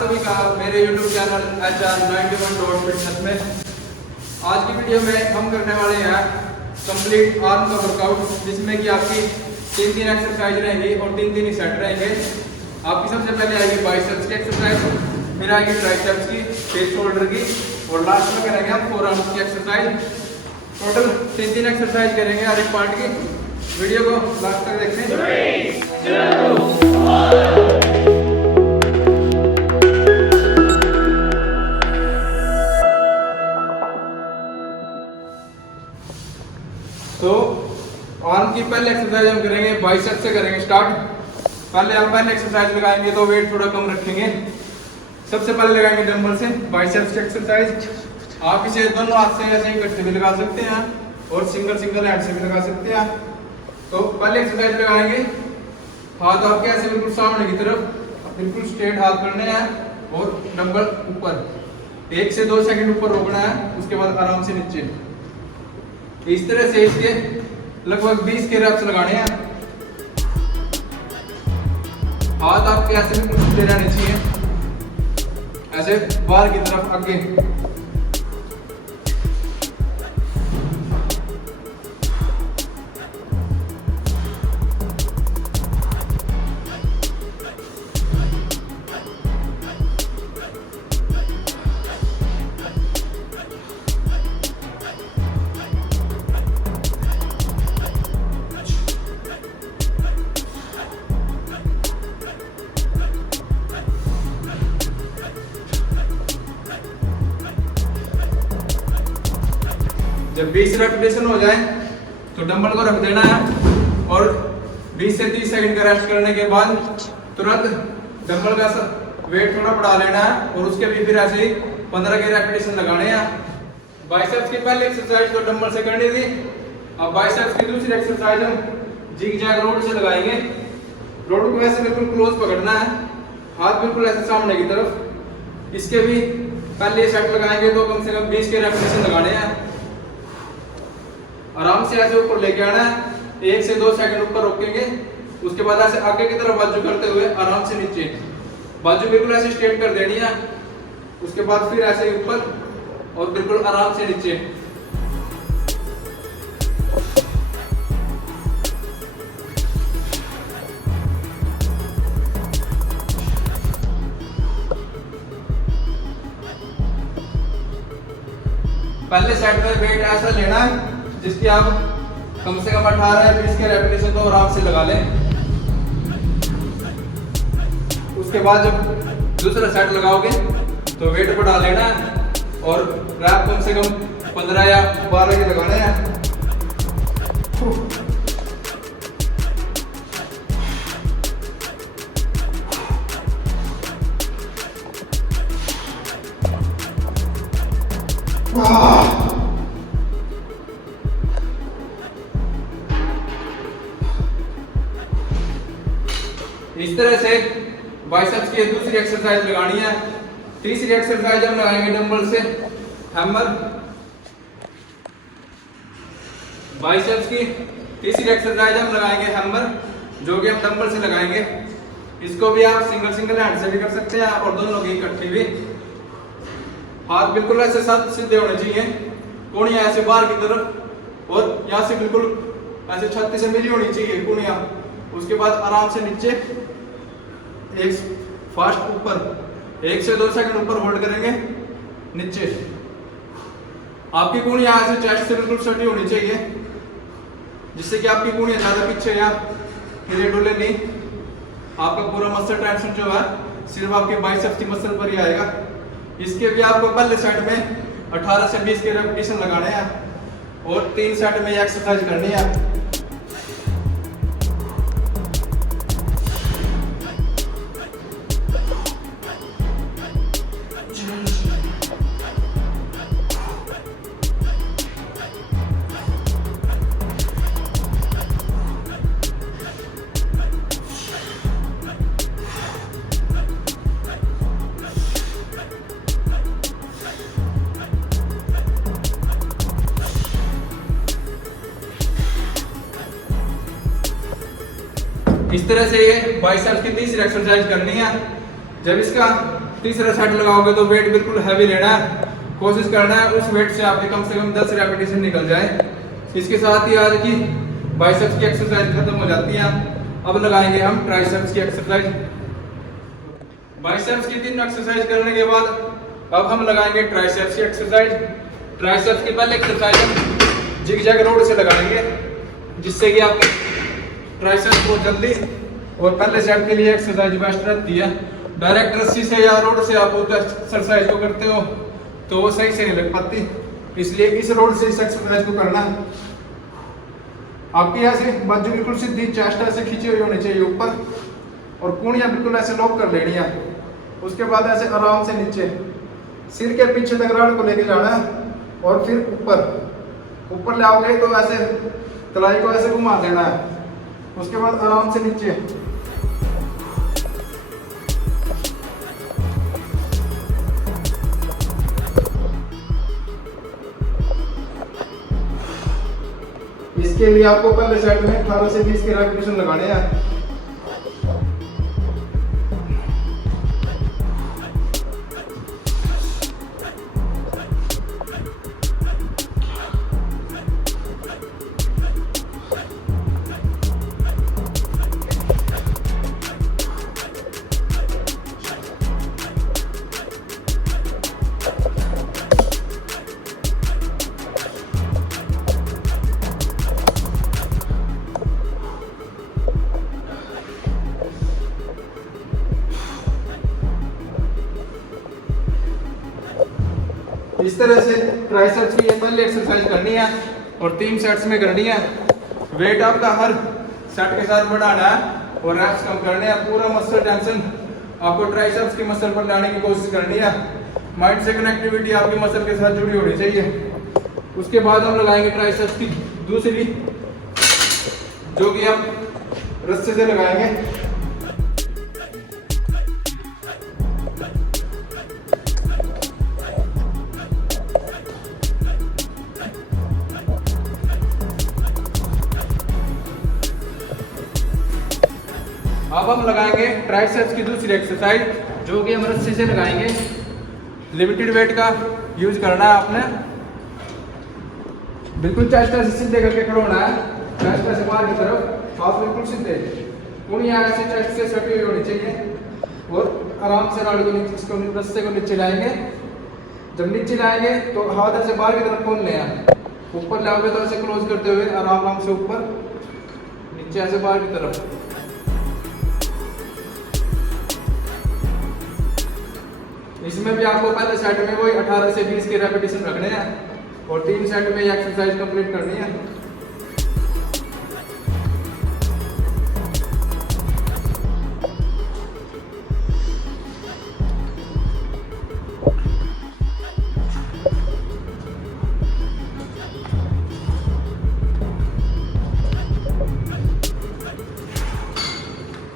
सभी का मेरे YouTube चैनल HR91.fitness में। आज की वीडियो में हम करने वाले हैं कंप्लीट आर्म का वर्कआउट, जिसमें कि आपकी 3 एक्सरसाइज रहेंगी और 3 ही सेट रहेंगे। आपकी सबसे पहले आएगी बाइसेप्स की एक्सरसाइज, फिर आएगी ट्राइसेप्स की, फिर शोल्डर की और लास्ट में करेंगे हम फोर आर्म्स की एक्सरसाइज। टोटल 3 एक्सरसाइज करेंगे हर एक पार्ट की। वीडियो को लास्ट तक देखें। 3, 2, 1। तो आर्म की पहले एक्सरसाइज हम करेंगे बाइसेप्स से करेंगे स्टार्ट। पहले एक्सरसाइज लगाएंगे तो वेट थोड़ा कम रखेंगे। सबसे पहले लगाएंगे डंबल से बाइसेप्स की एक्सरसाइज। आप इसे दोनों हाथ से ऐसे इकट्ठे भी लगा सकते हैं और सिंगल हैंड से भी लगा सकते हैं। तो पहले एक्सरसाइज लगाएंगे, हाथ आपके ऐसे बिल्कुल सामने की तरफ बिल्कुल स्ट्रेट हाथ करने हैं और डंबल ऊपर 1 से 2 सेकंड ऊपर रोकना है, उसके बाद आराम से नीचे। इस तरह से इसके लगभग 20 के रेप्स लगाने हैं। हाथ आपके ऐसे बिल्कुल सीधे रहने चाहिए, ऐसे बाहर की तरफ आगे। जब 20 रेपिटेशन हो जाए तो डंबल को रख देना है और 20 से 30 सेकंड का रेस्ट करने के बाद तुरंत डंबल का वेट थोड़ा बढ़ा लेना है और उसके भी फिर ऐसे ही 15 के रेपिटेशन लगाने हैं। बाइसेप्स की पहली एक्सरसाइज तो डंबल से करनी थी। अब बाइसेप्स की दूसरी एक्सरसाइज हम जिग जैग रोड से लगाएंगे। रोड को ऐसे बिल्कुल क्लोज पकड़ना है, हाथ बिल्कुल ऐसे सामने की तरफ। इसके भी पहले सेट लगाएंगे तो कम से कम 20 के रेपिटेशन लगाने हैं। आराम से ऐसे ऊपर लेके आना है, 1 से 2 सेकंड ऊपर रोकेंगे, उसके बाद ऐसे आगे की तरफ बाजू करते हुए आराम से नीचे। बाजू बिल्कुल ऐसे स्ट्रेट कर देनी है, उसके बाद फिर ऐसे ही ऊपर और बिल्कुल आराम से नीचे। पहले सेट में वेट ऐसा लेना है जिसकी आप कम से कम 18 या 20 के रेपिटेशन तो आराम से लगा लें। उसके बाद जब दूसरा सेट लगाओगे तो वेट बढ़ा लेना है और रैप कम से कम 15 या 12 के लगाने हैं। इस तरह से बाइसेप्स की दूसरी एक्सरसाइज लगानी है। तीसरी एक्सरसाइज हम लगाएंगे डंबल से हैमर। बाइसेप्स की तीसरी एक्सरसाइज हम लगाएंगे हैमर, जो कि हम डंबल से लगाएंगे। इसको भी आप सिंगल हैंड से भी कर सकते हैं और दोनों की इकट्ठी भी। हाथ बिल्कुल ऐसे साथ सीधे होने चाहिए, कोहनियां ऐसे बाहर की तरफ और यहाँ से बिल्कुल ऐसे छाती से मिली होनी चाहिए कोहनियां। उसके बाद आराम से नीचे, एक फास्ट ऊपर 1 से 2 सेकंड ऊपर होल्ड करेंगे नीचे। आपकी कोहनियां ऐसे चेस्ट से बिल्कुल सटी होनी चाहिए, जिससे कि आपकी कोहनियां ज्यादा पीछे या हिले डुले नहीं। आपका पूरा मसल टेंशन जो है सिर्फ आपके बाइसेप्स की मसल पर ही आएगा। इसके भी आपको पहले सेट में 18 से 20 के रेपिटेशन लगाने हैं और 3 सेट में ये एक्सरसाइज करनी है। इस तरह से ये बाइसेप्स की तीसरी एक्सरसाइज करनी है। जब इसका तीसरा सेट लगाओगे तो वेट बिल्कुल हैवी लेना है, कोशिश करना है उस वेट से आपके कम से कम 10 रेपिटेशन निकल जाए। इसके साथ ही आज की बाइसेप्स की एक्सरसाइज खत्म हो जाती है। अब लगाएंगे हम ट्राइसेप्स की एक्सरसाइज। बाइसेप्स की 3 एक्सरसाइज करने के बाद अब हम लगाएंगे ट्राइसेप्स की एक्सरसाइज। ट्राइसेप्स की पहले एक्सरसाइज हम जिग-जैग रोड से लगाएंगे, जिससे कि आपके ट्राइसेप्स बहुत जल्दी और पहले सेट के लिए एक्सरसाइज बेस्ट रहती है। डायरेक्ट रस्सी से या रोड से आप उस एक्सरसाइज को करते हो तो वो सही से नहीं लग पाती, इसलिए इस रोड से इस एक्सरसाइज को करना। आपकी ऐसे बाजू बिल्कुल सीधी, चेस्ट ऐसे खींची हुई होनी चाहिए ऊपर, और कूणियां बिल्कुल ऐसे लॉक कर लेनी है। उसके बाद ऐसे आराम से नीचे सिर के पीछे तक राड को लेके जाना है, और फिर ऊपर ले आओगे तो ऐसे कलाई को ऐसे घुमा देना है। उसके बाद आराम से नीचे, इसके लिए आपको पहले सेट में 18 से 20 के रेपिटेशन लगाने हैं। इस तरह से ट्राइसेप्स की ये पहले एक्सरसाइज करनी है और 3 सेट्स में करनी है। वेट आपका हर सेट के साथ बढ़ाना है और रेप्स कम करने हैं। पूरा मसल टेंशन आपको ट्राइसेप्स की मसल पर लाने की कोशिश करनी है। माइंड से कनेक्टिविटी आपकी मसल के साथ जुड़ी होनी चाहिए। उसके बाद हम लगाएंगे ट्राइसेप्स की दूसरी, जो कि हम रस्से से लगाएंगे। अब हम लगाएंगे ट्राइसेप्स की दूसरी एक्सरसाइज, जो कि हम रस्सी से लगाएंगे। लिमिटेड वेट का यूज करना है आपने। बिल्कुल चेस्ट ऐसे सीधे करके खड़ा होना है, चेस्ट ऐसे बाहर की तरफ, हाथ बिल्कुल सीधे, कूणियां ऐसे चेस्ट से सटी हुई होनी चाहिए, और आराम से राड को नीचे, इसको रस्से को नीचे लाएंगे। जब नीचे लाएंगे तो हाथ ऐसे बाहर की तरफ खोलने हैं। ऊपर लाओगे तो ऐसे क्लोज करते हुए आराम से ऊपर, नीचे ऐसे बाहर की तरफ। इसमें भी आपको पहले सेट में वही 18 से 20 के रेपिटेशन रखने हैं और 3 सेट में ये एक्सरसाइज कंप्लीट करनी है।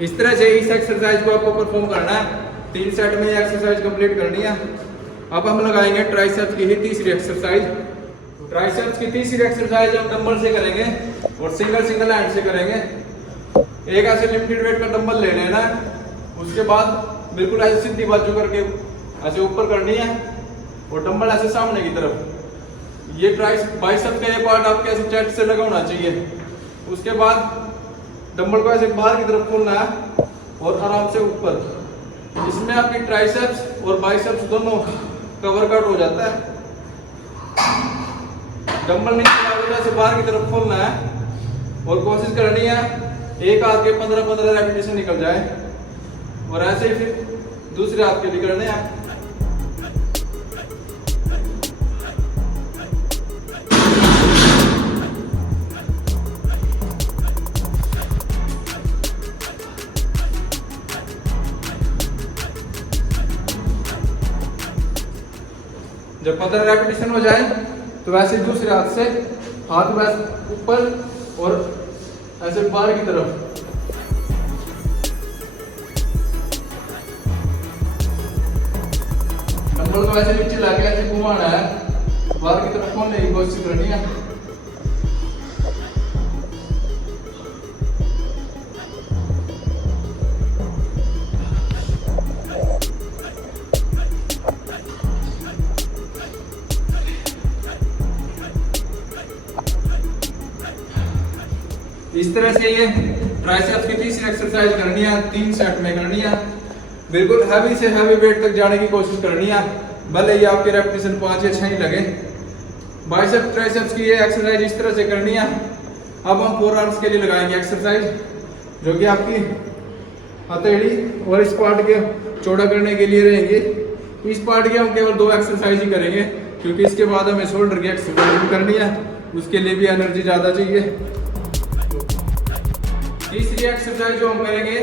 इस तरह से इस एक्सरसाइज को आपको परफॉर्म करना है। 3 सेट में ये एक्सरसाइज कंप्लीट करनी है। अब हम लगाएंगे ट्राइसेप्स की ही तीसरी एक्सरसाइज। ट्राइसेप्स की तीसरी एक्सरसाइज हम डंबल से करेंगे और सिंगल हैंड से करेंगे। एक ऐसे लिमिटेड वेट का डंबल ले लेना है। उसके बाद बिल्कुल ऐसे सीधी बाजू करके ऐसे ऊपर करनी है और डंबल ऐसे सामने की तरफ। ये बाइसेप्स का ये पार्ट आपके ऐसे चेस्ट से लगा होना चाहिए। उसके बाद डंबल को ऐसे बाहर की तरफ खोलना है और आराम से ऊपर। इसमें आपकी ट्राइसेप्स और बाइसेप्स दोनों का वर्कआउट हो जाता है। डंबल नीचे से बाहर की तरफ खोलना है और कोशिश करनी है एक हाथ के 15-15 रेपिटेशन निकल जाए, और ऐसे ही फिर दूसरे हाथ के भी करने हैं। जब 15 रेपिटेशन हो जाए तो वैसे दूसरे हाथ से हाथ वैसे ऊपर और ऐसे बाहर की तरफ। डंबल को ऐसे नीचे लाके ऐसे घुमाना है, बाहर की तरफ खोलने की कोशिश करनी है। इस तरह से ये ट्राइसेप्स की तीसरी एक्सरसाइज करनी है, 3 सेट में करनी है। बिल्कुल हैवी से हैवी वेट तक जाने की कोशिश करनी है, भले ये आपके रेपिटेशन 5 या 6 ही लगे। बाइसेप्स ट्राइसेप्स की ये एक्सरसाइज इस तरह से करनी है। अब हम फोर आर्म्स के लिए लगाएंगे एक्सरसाइज, जो कि आपकी हथेली और इस पार्ट के चौड़ा करने के लिए रहेंगे। इस पार्ट के हम केवल 2 एक्सरसाइज ही करेंगे, क्योंकि इसके बाद हमें शोल्डर की एक्सरसाइज भी करनी है, उसके लिए भी एनर्जी ज़्यादा चाहिए। तीसरी एक्सरसाइज जो हम करेंगे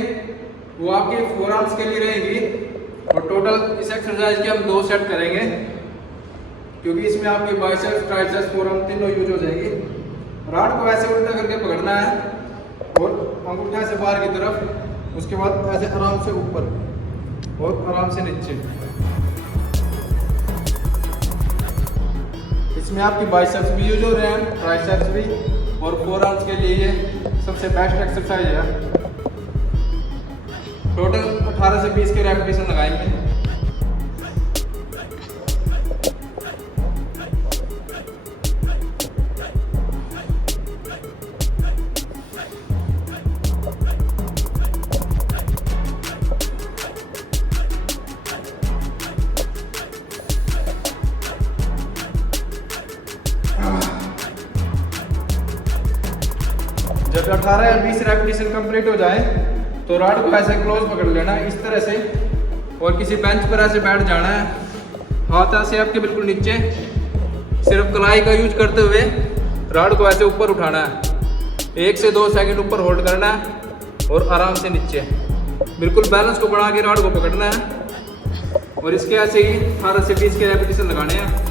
वो आपके फोर आर्म्स के लिए रहेगी, और टोटल इस एक्सरसाइज के हम 2 सेट करेंगे, क्योंकि इसमें आपके बाइसेप्स ट्राइसेप्स फोर आर्म तीनों यूज हो जाएगी। रॉड को ऐसे उल्टा करके पकड़ना है और अंगूठा से बाहर की तरफ, उसके बाद ऐसे आराम से ऊपर और आराम से नीचे। इसमें आपकी बाइसेप्स भी यूज हो रहे हैं, ट्राइसेप्स भी, और फोर आर्म्स के लिए ये सबसे बेस्ट एक्सरसाइज है। टोटल 18 से 20 के रेपिटेशन लगाएंगे। जब 18 या 20 रेपिटेशन कंप्लीट हो जाए तो रॉड को ऐसे क्लोज पकड़ लेना है इस तरह से, और किसी बेंच पर ऐसे बैठ जाना है। हाथ ऐसे आपके बिल्कुल नीचे, सिर्फ कलाई का यूज करते हुए रॉड को ऐसे ऊपर उठाना है। 1 से 2 सेकंड ऊपर होल्ड करना है और आराम से नीचे। बिल्कुल बैलेंस को बढ़ा के रॉड को पकड़ना है, और इसके ऐसे ही 18 से 20 के रेपिटेशन लगाने हैं।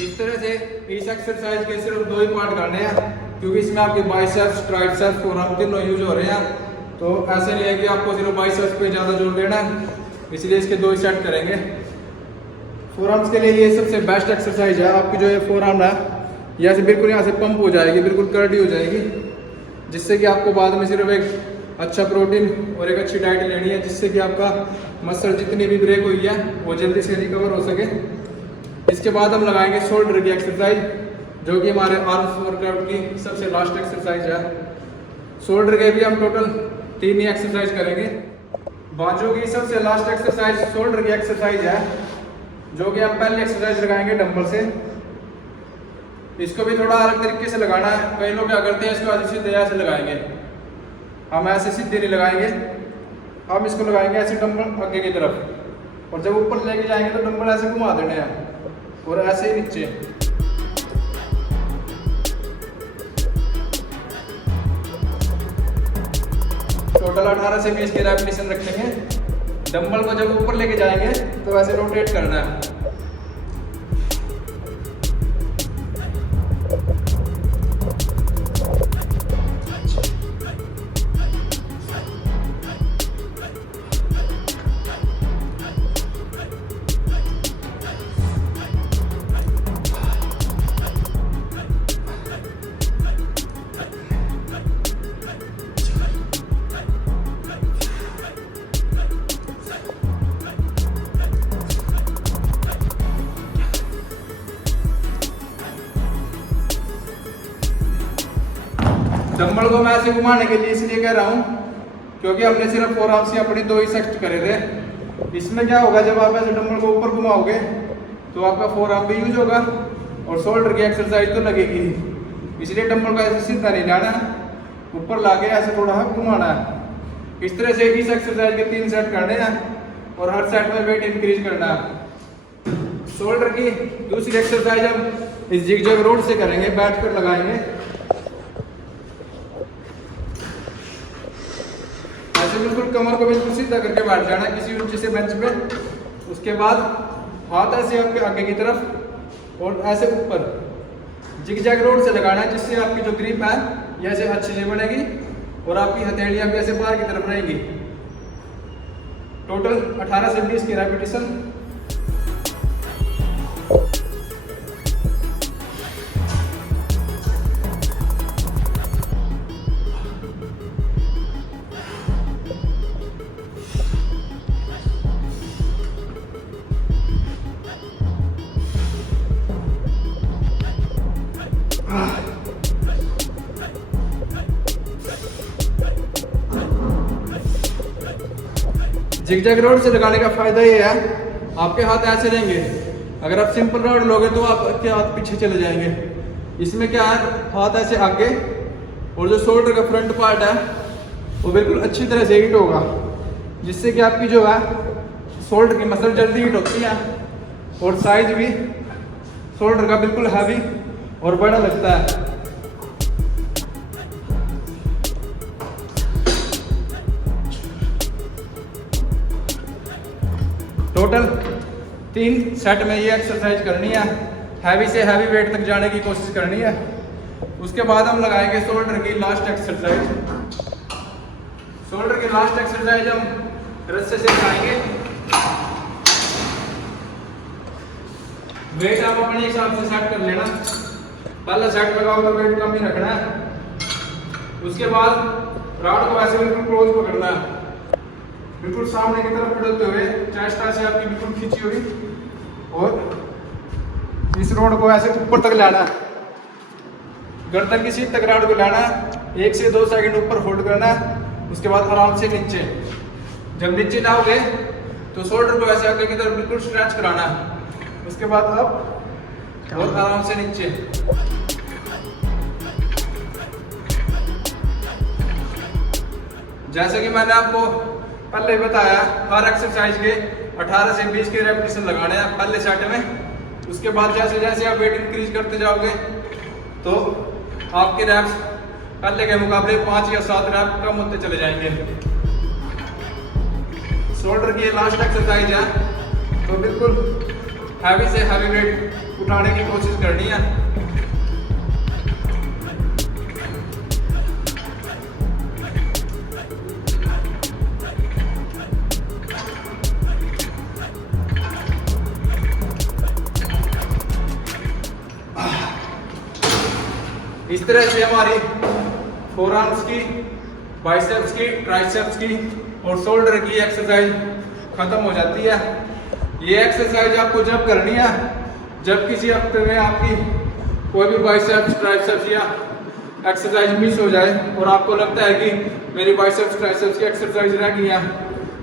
इस तरह से इस एक्सरसाइज के सिर्फ 2 ही पार्ट करने हैं, क्योंकि इसमें आपके बाइसेप्स ट्राइसेप्स फोर आर्म तीनों यूज हो रहे हैं। तो ऐसे नहीं है कि आपको सिर्फ बाइसेप्स पे ज़्यादा जोर देना है, इसलिए इसके 2 ही सेट करेंगे। फोर आर्म्स के लिए ये सबसे बेस्ट एक्सरसाइज है। आपकी जो ये फोर आर्म है यहाँ से बिल्कुल यहाँ से पंप हो जाएगी, बिल्कुल कर्डी हो जाएगी, जिससे कि आपको बाद में सिर्फ एक अच्छा प्रोटीन और एक अच्छी डाइट लेनी है, जिससे कि आपका मसल जितनी भी ब्रेक हुई है वो जल्दी से रिकवर हो सके। इसके बाद हम लगाएंगे शोल्डर की एक्सरसाइज, जो कि हमारे आर्म्स वर्कआउट की सबसे लास्ट एक्सरसाइज है। शोल्डर के भी हम टोटल 3 ही एक्सरसाइज करेंगे। बाजू की सबसे लास्ट एक्सरसाइज शोल्डर की एक्सरसाइज है, जो कि हम पहले एक्सरसाइज लगाएंगे डंबल से। इसको भी थोड़ा अलग तरीके से लगाना है। कई लोग क्या करते हैं, इसको ऐसे सीधे ऐसे लगाएंगे, हम ऐसे सीधे नहीं लगाएंगे। हम इसको लगाएंगे ऐसे डंबल आगे की तरफ, और जब ऊपर लेके जाएंगे तो डंबल ऐसे घुमा देने हैं, और ऐसे ही नीचे। टोटल 18 से 20 के रेपिटेशन रखेंगे। डंबल को जब ऊपर लेके जाएंगे तो ऐसे रोटेट करना है। डंबल को मैं ऐसे घुमाने के लिए इसलिए कह रहा हूँ, क्योंकि हमने सिर्फ फोर आर्म्स से अपने 2 ही सेट करे थे। इसमें क्या होगा, जब आप ऐसे डंबल को ऊपर घुमाओगे तो आपका फोर आर्म भी यूज होगा और शोल्डर की एक्सरसाइज तो लगेगी ही। इसलिए डंबल को ऐसे सीधा नहीं लाना, ऊपर ला के ऐसे थोड़ा घुमाना है। इस तरह से इस एक्सरसाइज के 3 सेट करने हैं, और हर सेट में वेट इंक्रीज करना है। शोल्डर की दूसरी एक्सरसाइज हम इस जिगजैग रोड से करेंगे, बैठ कर लगाएंगे ऐसे। बिल्कुल कमर को बिल्कुल सीधा करके बैठ जाना है किसी ऊंचे से बेंच पे। उसके बाद हाथ ऐसे आपके आगे की तरफ और ऐसे ऊपर जिगजैग रोड से लगाना है, जिससे आपकी जो ग्रिप है ये ऐसे अच्छी से बनेगी और आपकी हथेलियां भी ऐसे बाहर की तरफ रहेंगी। टोटल 18 से 20 की रेपिटेशन। जिगजैग रोड से लगाने का फायदा ये है, आपके हाथ ऐसे रहेंगे। अगर आप सिंपल रोड लोगे तो आपके हाथ पीछे चले जाएंगे। इसमें क्या है, हाथ ऐसे आगे, और जो शोल्डर का फ्रंट पार्ट है वो बिल्कुल अच्छी तरह से हिट होगा, जिससे कि आपकी जो है शोल्डर की मसल जल्दी हिट होती है और साइज भी शोल्डर का बिल्कुल हैवी और बड़ा लगता है। टोटल 3 सेट में ये एक्सरसाइज करनी है। हैवी से हैवी वेट तक जाने की कोशिश करनी है। उसके बाद हम लगाएंगे शोल्डर की लास्ट एक्सरसाइज। शोल्डर की लास्ट एक्सरसाइज हम रस्से से लगाएंगे। वेट आप अपने हिसाब से सेट कर लेना। पहला सेट लगाओ तो वेट कम ही रखना है। उसके बाद रॉड को ऐसे बिल्कुल क्लोज पकड़ना है, बिल्कुल सामने की तरफ पड़ते हुए, चेस्ट ऐसे आपकी बिल्कुल खींची हुई, और इस रोड को ऐसे ऊपर तक लाना है। गर्दन की सीट तक रॉड को लाना है। 1 से 2 सेकंड ऊपर होल्ड करना है। उसके बाद आराम से नीचे। जब नीचे लाओगे तो शोल्डर को ऐसे आगे की तरफ बिल्कुल स्ट्रेच कराना है। उसके बाद अब और आराम से नीचे। जैसे कि मैंने आपको पहले बताया, हर एक्सरसाइज के 18 से 20 के रेपिटेशन लगाने हैं पहले सेट में। उसके बाद जैसे जैसे आप वेट इंक्रीज करते जाओगे तो आपके रैप्स पहले के मुकाबले 5 या 7 रैप कम होते चले जाएंगे। शोल्डर की ये लास्ट एक्सरसाइज है, तो बिल्कुल हैवी से हैवी वेट उठाने की कोशिश करनी है। इस तरह से हमारी फोरआर्म्स की, बाइसेप्स की, ट्राइसेप्स की और शोल्डर की एक्सरसाइज खत्म हो जाती है। ये एक्सरसाइज आपको जब करनी है जब किसी हफ्ते में आपकी कोई भी बाइसेप्स, ट्राइसेप्स या एक्सरसाइज मिस हो जाए और आपको लगता है कि मेरी बाइसेप्स, ट्राइसेप्स की एक्सरसाइज रह गई है,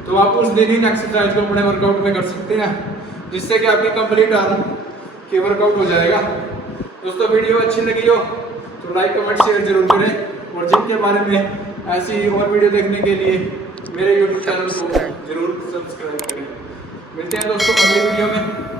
तो आप उस दिन इन एक्सरसाइज को अपने वर्कआउट में कर सकते हैं, जिससे कि आपकी कंप्लीट आर्म की वर्कआउट हो जाएगा। दोस्तों, वीडियो अच्छी लगी हो तो लाइक, कमेंट, शेयर जरूर करें, और जिम के बारे में ऐसी और वीडियो देखने के लिए मेरे YouTube चैनल को जरूर सब्सक्राइब करें। मिलते हैं दोस्तों अगली वीडियो में।